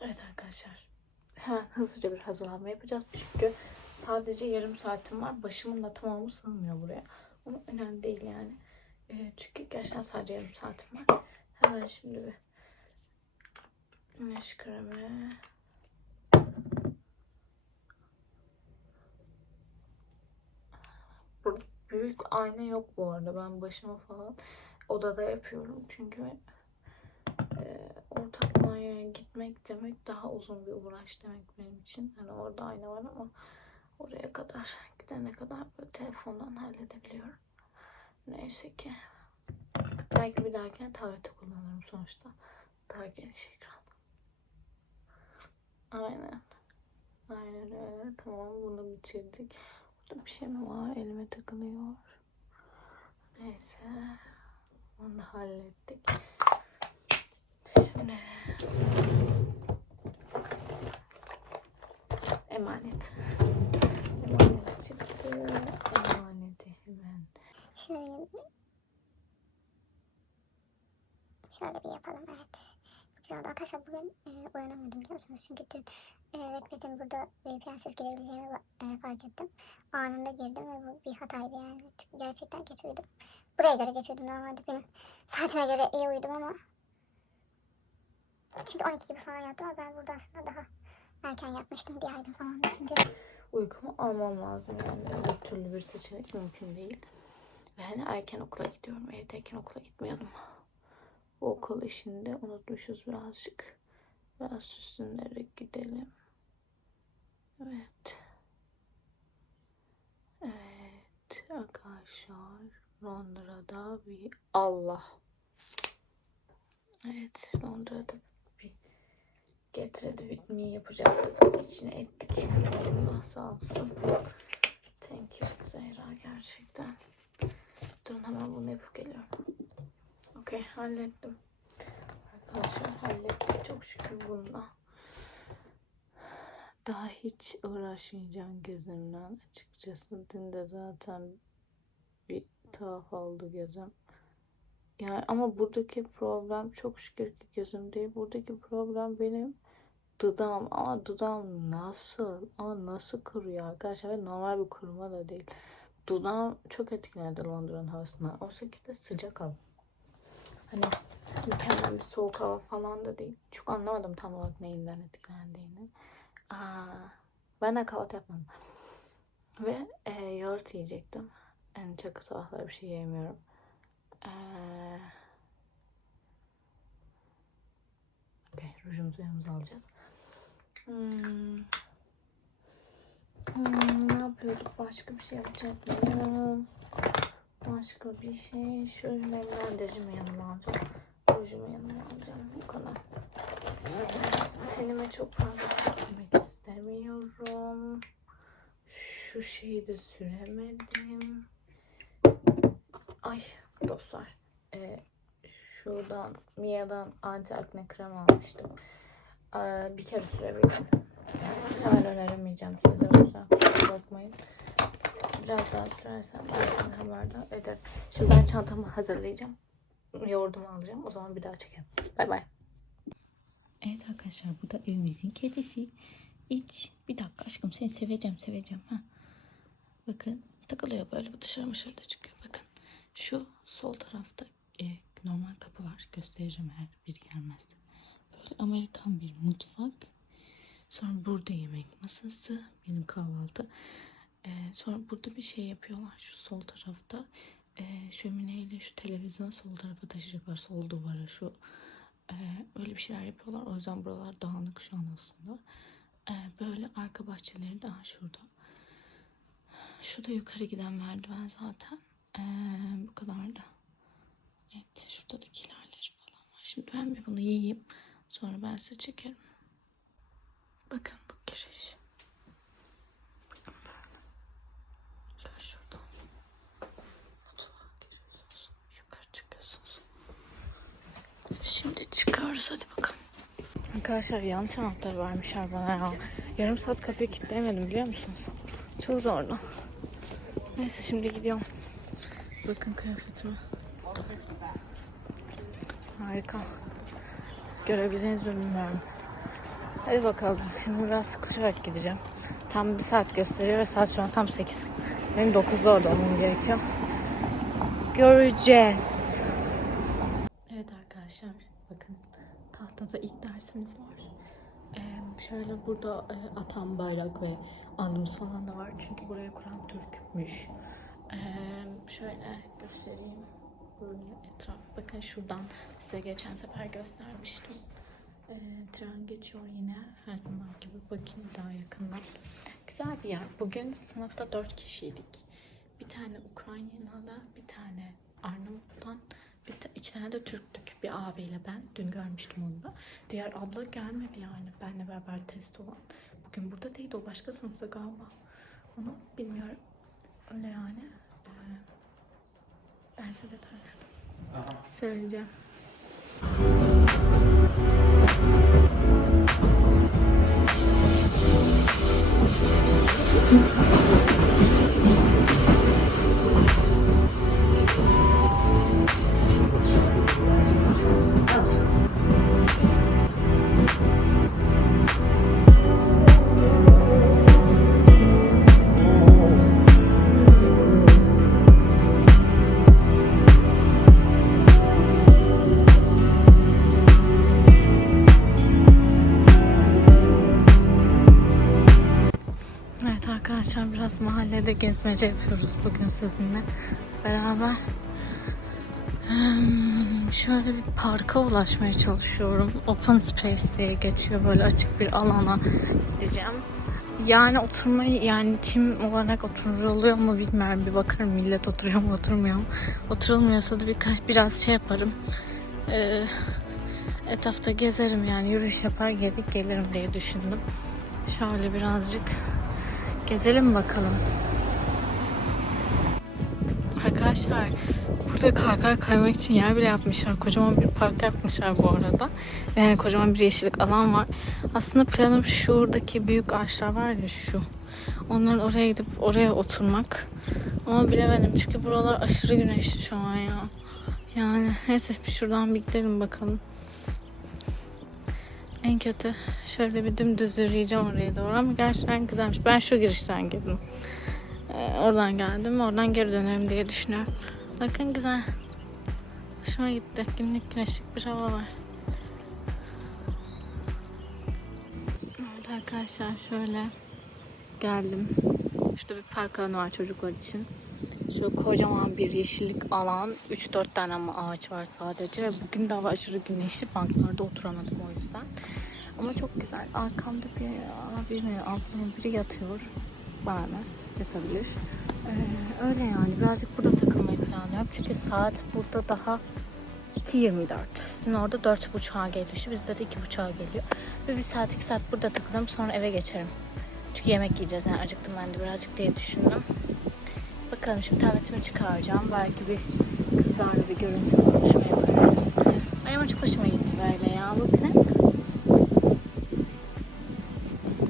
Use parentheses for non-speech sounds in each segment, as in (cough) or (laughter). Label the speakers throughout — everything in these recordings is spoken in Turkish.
Speaker 1: Evet arkadaşlar. Hemen hızlıca bir hazırlanma yapacağız. Çünkü sadece yarım saatim var. Başımın da tamamı sığmıyor buraya. Ama önemli değil yani. Ee, çünkü gerçekten sadece yarım saatim var. Hemen şimdi bir güneş kremi. Burada büyük ayna yok bu arada. Ben başıma falan odada yapıyorum. Çünkü e, gitmek demek daha uzun bir uğraş demek benim için. Hani orada ayna var ama oraya kadar gidene kadar böyle telefondan halledebiliyorum. Neyse ki. Belki bir dahakine tableti kullanırım sonuçta. Daha geniş ekran. Aynen. Aynen öyle. Tamam bunu bitirdik. Burada bir şey mi var? Elime takılıyor. Neyse. Onu da hallettik. Şimdi emanet. Emanet çıktı. Emaneti hemen.
Speaker 2: Şöyle. Şöyle bir yapalım evet. Güzel oldu. Arkadaşlar bugün e, uyanamadım biliyor musunuz? Çünkü dün e, Wattpad'in burada VPN'siz girebileceğimi e, fark ettim. Anında girdim ve bu bir hataydı yani. Çünkü gerçekten geç uyudum. Buraya göre geç uyudum normalde benim (laughs) saatime göre iyi uyudum ama çünkü 12 gibi falan yattım ama ben burada aslında daha erken yatmıştım diğer gün falan. Çünkü
Speaker 1: Uykumu almam lazım yani. Öbür türlü bir seçenek mümkün değil. Ve hani erken okula gidiyorum. Evdeyken okula gitmiyordum. Bu okul işinde unutmuşuz birazcık. Biraz süslenerek gidelim. Evet. Evet arkadaşlar. Londra'da bir Allah. Evet Londra'da bir Get Ready With Me yapacaktık. İçine ettik. Allah sağ olsun. Thank you Zehra gerçekten. Durun hemen bunu yapıp geliyorum. Okey hallettim. Arkadaşlar hallettik çok şükür bununla. Daha hiç uğraşmayacağım gözümden açıkçası. Dün de zaten bir tuhaf oldu gözüm. Yani ama buradaki problem çok şükür ki gözüm değil. Buradaki problem benim dudağım. Ama dudağım nasıl? Ama nasıl kuruyor arkadaşlar? Normal bir kuruma da değil. Dudağım çok etkilendi Londra'nın havasından. Oysa ki de sıcak hava. Hani mükemmel bir soğuk hava falan da değil. Çok anlamadım tam olarak neyinden etkilendiğini. Aa, ben de kahvaltı yapmadım. Ve e, yoğurt yiyecektim. Yani çok sabahlar bir şey yemiyorum. Ee, okay, rujumuzu yanımıza alacağız. Hmm. Hmm, ne yapıyorduk? Başka bir şey yapacak mıyız? Başka bir şey. Şu nemlendiricimi yanıma alacağım. Rujumu yanıma alacağım. Bu kadar. Tenime çok fazla sürmek istemiyorum. Şu şeyi de süremedim. Ay dostlar. Ee, şuradan Mia'dan anti akne krem almıştım. Ee, bir kere sürebildim. Hemen öneremeyeceğim size o yüzden kusura bakmayın. Biraz daha sürersem ben size haberdar ederim. Şimdi ben çantamı hazırlayacağım. Yoğurdumu alacağım. O zaman bir daha çekelim. Bay bay. Evet arkadaşlar bu da evimizin kedisi. İç. Bir dakika aşkım seni seveceğim seveceğim. Ha. Bakın takılıyor böyle bu dışarı dışarıda çıkıyor. Bakın şu sol tarafta e, normal kapı var. Göstereceğim eğer biri gelmezse. Böyle Amerikan bir mutfak. Sonra burada yemek masası. Benim kahvaltı. E, sonra burada bir şey yapıyorlar. Şu sol tarafta e, şömineyle şu televizyonu sol tarafa taşıyacaklar. Sol duvara şu e, öyle bir şeyler yapıyorlar. O yüzden buralar dağınık şu an aslında. E, böyle arka bahçeleri daha şurada. Şu da yukarı giden merdiven zaten. Ee, bu kadar da. Evet şurada da kilerleri falan var. Şimdi ben bir bunu yiyeyim. Sonra ben size çekerim. Bakın bu giriş. Böyle. Şöyle şuradan. Mutfağa giriyorsunuz. Yukarı çıkıyorsunuz. Şimdi çıkıyoruz hadi bakalım. Arkadaşlar yanlış anahtar vermişler bana ya. Yarım saat kapıyı kilitleyemedim biliyor musunuz? Çok zordu. Neyse şimdi gidiyorum. Bakın kıyafetime. Harika. Görebildiniz mi bilmiyorum. Hadi bakalım. Şimdi biraz koşarak gideceğim. Tam bir saat gösteriyor ve saat şu an tam 8. Benim 9'da orada olmam gerekiyor. Göreceğiz. Evet arkadaşlar bakın tahtada ilk dersimiz var. Ee, şöyle burada e, atan bayrak ve andımız falan da var. Çünkü buraya kuran Türkmüş. Şöyle göstereyim. Görünüyor etraf. Bakın şuradan size geçen sefer göstermiştim. Ee, tren geçiyor yine. Her zaman gibi bakayım daha yakından. Güzel bir yer. Bugün sınıfta dört kişiydik. Bir tane Ukraynalı, bir tane Arnavut'tan, bir ta- iki tane de Türktük. Bir abiyle ben. Dün görmüştüm onu da. Diğer abla gelmedi yani. Benle beraber test olan. Bugün burada değildi. O başka sınıfta galiba. Onu bilmiyorum. Öyle yani. Ee, ben size detaylarını söyleyeceğim. Biraz mahallede gezmece yapıyoruz bugün sizinle beraber. Şöyle bir parka ulaşmaya çalışıyorum. Open Space diye geçiyor böyle açık bir alana gideceğim. Yani oturmayı yani tim olarak oturuluyor mu bilmiyorum. Bir bakarım millet oturuyor mu oturmuyor mu. Oturulmuyorsa da birkaç biraz şey yaparım. Ee, etrafta gezerim yani yürüyüş yapar geri gelirim diye düşündüm. Şöyle birazcık Gezelim bakalım. Arkadaşlar burada kaykay kaymak için yer bile yapmışlar. Kocaman bir park yapmışlar bu arada. Yani kocaman bir yeşillik alan var. Aslında planım şuradaki büyük ağaçlar var ya şu. Onların oraya gidip oraya oturmak. Ama bilemedim çünkü buralar aşırı güneşli şu an ya. Yani neyse şuradan bir gidelim bakalım. En kötü şöyle bir dümdüz yürüyeceğim oraya doğru ama gerçekten güzelmiş. Ben şu girişten girdim. Ee, oradan geldim. Oradan geri dönerim diye düşünüyorum. Bakın güzel. Hoşuma gitti. Günlük güneşlik bir hava var. Evet arkadaşlar şöyle geldim. Şurada bir park alanı var çocuklar için. Şöyle kocaman bir yeşillik alan. 3-4 tane ama ağaç var sadece. Ve bugün de hava aşırı güneşli. Banklarda oturamadım o yüzden. Ama çok güzel. Arkamda bir abi mi, ablam biri yatıyor. Bana? Yatabilir. Ee, öyle yani. Birazcık burada takılmayı planlıyorum. Çünkü saat burada daha 2.24. Sizin orada 4.30'a geliyor. Şu bizde de 2.30'a geliyor. Ve bir saat iki saat burada takılırım. Sonra eve geçerim. Çünkü yemek yiyeceğiz. Yani acıktım ben de birazcık diye düşündüm. Bakalım şimdi tabletimi çıkaracağım. Belki bir kızlarla bir görüntü konuşma yaparız. Ay ama çok hoşuma gitti böyle ya. Bakın.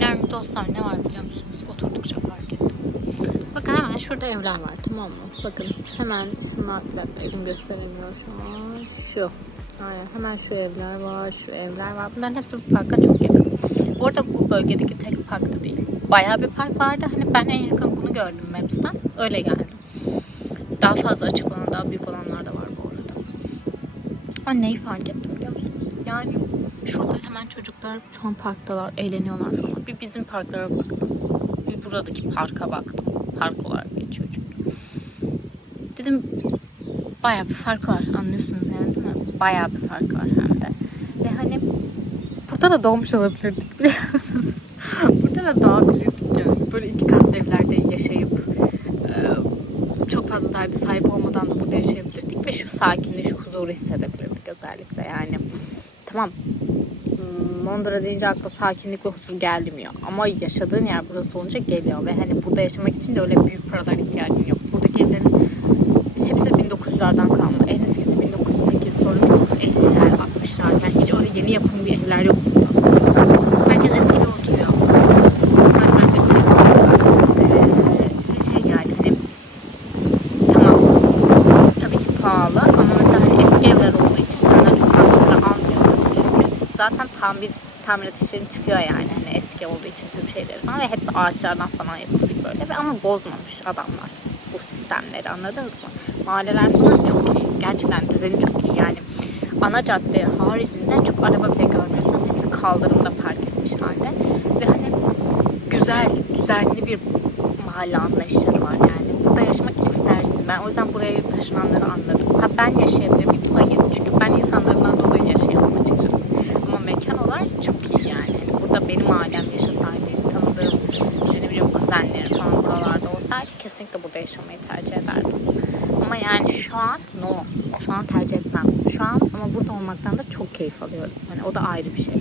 Speaker 1: Yani dostlar ne var biliyor musunuz? Oturdukça fark ettim. Bakın hemen şurada evler var tamam mı? Bakın hemen şunlar bir dakika elim gösteremiyor şu an. Şu. Aynen hemen şu evler var, şu evler var. Bunların hepsi bu parka çok yakın. Bu arada bu bölgedeki tek park da değil. Bayağı bir park vardı. Hani ben en yakın bunu gördüm Maps'ten. Öyle geldim. Daha fazla açık olan, daha büyük olanlar da var bu arada. Ama neyi fark ettim biliyor musunuz? Yani şurada hemen çocuklar şu an parktalar, eğleniyorlar falan. Bir bizim parklara baktım. Bir buradaki parka baktım. Park olarak geçiyor çünkü. Dedim bayağı bir fark var anlıyorsunuz yani değil mi? Bayağı bir fark var hem de. Ve hani burada da doğmuş olabilirdik biliyor musunuz? Burada da doğabilirdik yani. Böyle iki katlı evlerde yaşayıp e, çok fazla derdi sahip olmadan da burada yaşayabilirdik ve şu sakinliği, şu huzuru hissedebilirdik özellikle yani. Tamam Londra deyince akla sakinlik ve huzur gelmiyor. Ama yaşadığın yer burası olunca geliyor ve hani burada yaşamak için de öyle büyük paradan ihtiyacın yok. Buradaki evlerin hepsi 1900'lardan kalma. En eskisi 1908, sonra 1950'ler, 60'lar. Yani hiç öyle yeni yapım bir evler yok burada. Herkes eskide oturuyor. Herkes eski Ee, ve şey yani hani tamam tabii ki pahalı ama mesela hani eski evler olduğu için senden çok fazla para almıyor. Çünkü zaten tamir tamirat işleri çıkıyor yani. Hani eski olduğu için tüm şeyleri falan. Ve hepsi ağaçlardan falan yapılmış böyle. Ve ama bozmamış adamlar bu sistemleri anladınız mı? Mahalleler falan çok iyi. Gerçekten düzeni çok iyi yani. Ana cadde haricinde çok araba bile görmüyorsunuz. Hepsi kaldırımda park etmiş halde. Ve hani güzel, düzenli bir mahalle anlayışları var yani. Burada yaşamak istersin. Ben o yüzden buraya taşınanları anladım. Ha ben yaşayabilir miyim? Hayır. Çünkü ben insanlardan dolayı yaşayamam açıkçası. Olarak çok iyi yani. Burada benim ailem yaşasaydı, tanıdığım, işte ne bileyim kuzenlerim falan buralarda olsaydı kesinlikle burada yaşamayı tercih ederdim. Ama yani şu an no. Şu an tercih etmem. Şu an ama burada olmaktan da çok keyif alıyorum. Hani o da ayrı bir şey.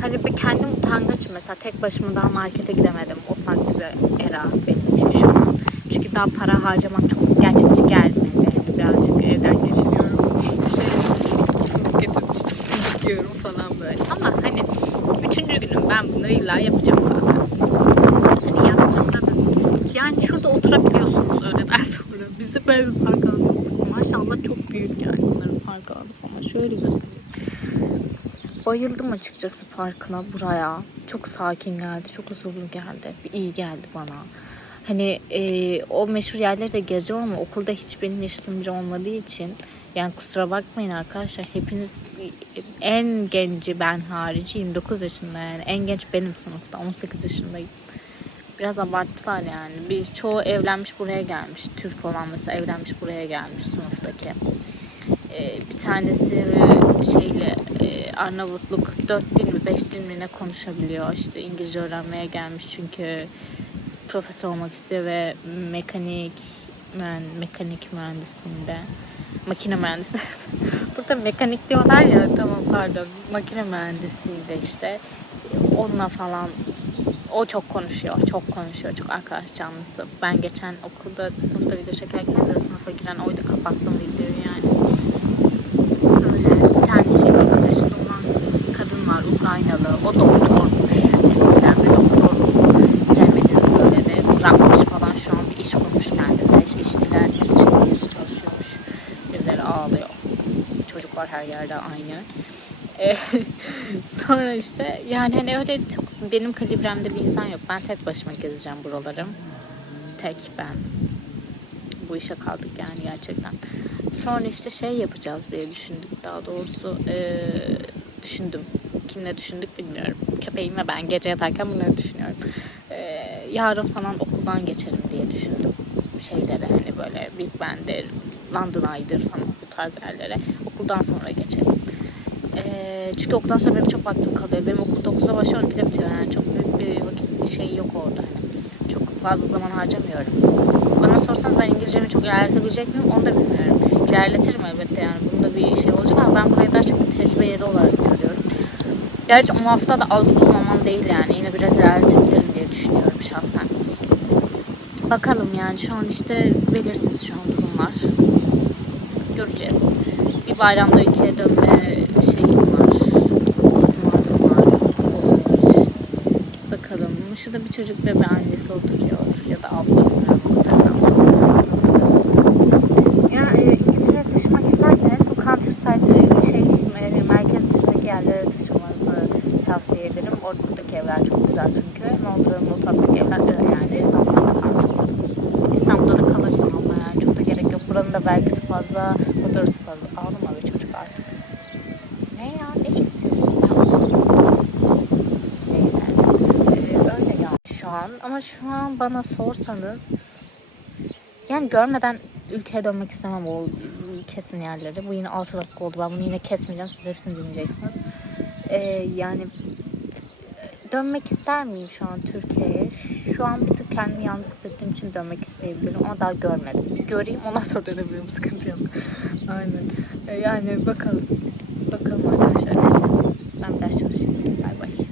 Speaker 1: Hani bir kendim utangaçım mesela tek başıma daha markete gidemedim. O farklı bir era benim için şu an. Çünkü daha para harcamak çok gerçekçi gelmedi. Birazcık evden geçiniyorum. (laughs) Şey getirmiştim. (laughs) Gidiyorum falan üçüncü günüm ben bunları illa yapacağım zaten. Hani yaptığımda da yani şurada oturabiliyorsunuz öğleden sonra. Bizde böyle bir park alanı yok. Maşallah çok büyük yani bunların park alanı falan. Şöyle göstereyim. Bayıldım açıkçası parkına buraya. Çok sakin geldi, çok huzurlu geldi. İyi geldi bana. Hani e, o meşhur yerleri de gezeceğim ama okulda hiç benim yaşadığım biri olmadığı için yani kusura bakmayın arkadaşlar hepiniz en genci ben harici 29 yaşında yani en genç benim sınıfta 18 yaşındayım. Biraz abarttılar yani. Bir çoğu evlenmiş buraya gelmiş. Türk olan mesela evlenmiş buraya gelmiş sınıftaki. Ee, bir tanesi şeyle e, Arnavutluk 4 dil mi 5 dil mi ne konuşabiliyor. İşte İngilizce öğrenmeye gelmiş çünkü profesör olmak istiyor ve mekanik mühen, mekanik mühendisliğinde makine mühendisliği (laughs) burada mekanik diyorlar ya tamam pardon makine mühendisliğinde işte onunla falan o çok konuşuyor, çok konuşuyor, çok arkadaş canlısı. Ben geçen okulda sınıfta video çekerken de sınıfa giren oydu kapattım videoyu yani. Öyle bir tane şey 9 yaşında olan kadın var Ukraynalı. O doktormuş. Eskiden de doktorluğu sevmediğini söyledi. Bırakmış falan şu an bir iş kurmuş kendine. İşte işçiler için İngilizce çalışıyormuş. Birileri ağlıyor. Çocuk var her yerde aynı. E, (laughs) Sonra işte yani hani öyle çok benim kalibremde bir insan yok. Ben tek başıma gezeceğim buraları. Tek ben. Bu işe kaldık yani gerçekten. Sonra işte şey yapacağız diye düşündük daha doğrusu. Ee, düşündüm. Kimle düşündük bilmiyorum. Köpeğim ve ben gece yatarken bunları düşünüyorum. Ee, yarın falan okuldan geçerim diye düşündüm. Şeylere hani böyle Big Ben'dir, London Eye'dir falan bu tarz yerlere. Okuldan sonra geçerim. Ee, çünkü okuldan sonra benim çok vaktim kalıyor. Benim okul 9'da başlıyor 12'de bitiyor yani çok büyük bir vakit şey yok orada. Hani. Çok fazla zaman harcamıyorum. Bana sorsanız ben İngilizcemi çok ilerletebilecek miyim onu da bilmiyorum. İlerletirim elbette yani bunda bir şey olacak ama ben burayı daha çok bir tecrübe yeri olarak görüyorum. Gerçi 10 hafta da az bir zaman değil yani yine biraz ilerletebilirim diye düşünüyorum şahsen. Bakalım yani şu an işte belirsiz şu an durumlar. Göreceğiz. Bir bayramda ülkeye dönme şeyim var. İhtimalim var. Olabilir. Bakalım. Şurada bir çocuk ve bir annesi oturuyor. Ya da abla bilmiyorum o kadarını ama. Ya e, İngiltere'ye taşımak isterseniz bu countryside şey e, merkez dışındaki yerlere taşımanızı tavsiye ederim. Oradaki evler çok güzel çünkü. Londra'nın o taraftaki evler de yani rezidanslarda kalmıyorsunuz. İstanbul'da da kalırsın valla yani çok da gerek yok. Buranın da fazla, faturası fazla. Ağlama be çocuk artık. Ne ya? Ne istiyorsun? Neyse. Ee, öyle yani şu an. Ama şu an bana sorsanız yani görmeden ülkeye dönmek istemem o kesin yerleri. Bu yine 6 dakika oldu. Ben bunu yine kesmeyeceğim. Siz hepsini dinleyeceksiniz. Ee, yani dönmek ister miyim şu an Türkiye'ye? Şu an bir tık kendimi yalnız hissettiğim için dönmek isteyebilirim ama daha görmedim. Bir göreyim ondan sonra dönebilirim. (laughs) Sıkıntı yok. Aynen. Ee, yani bakalım. Bakalım arkadaşlar. Ben ders çalışayım. Bay bay.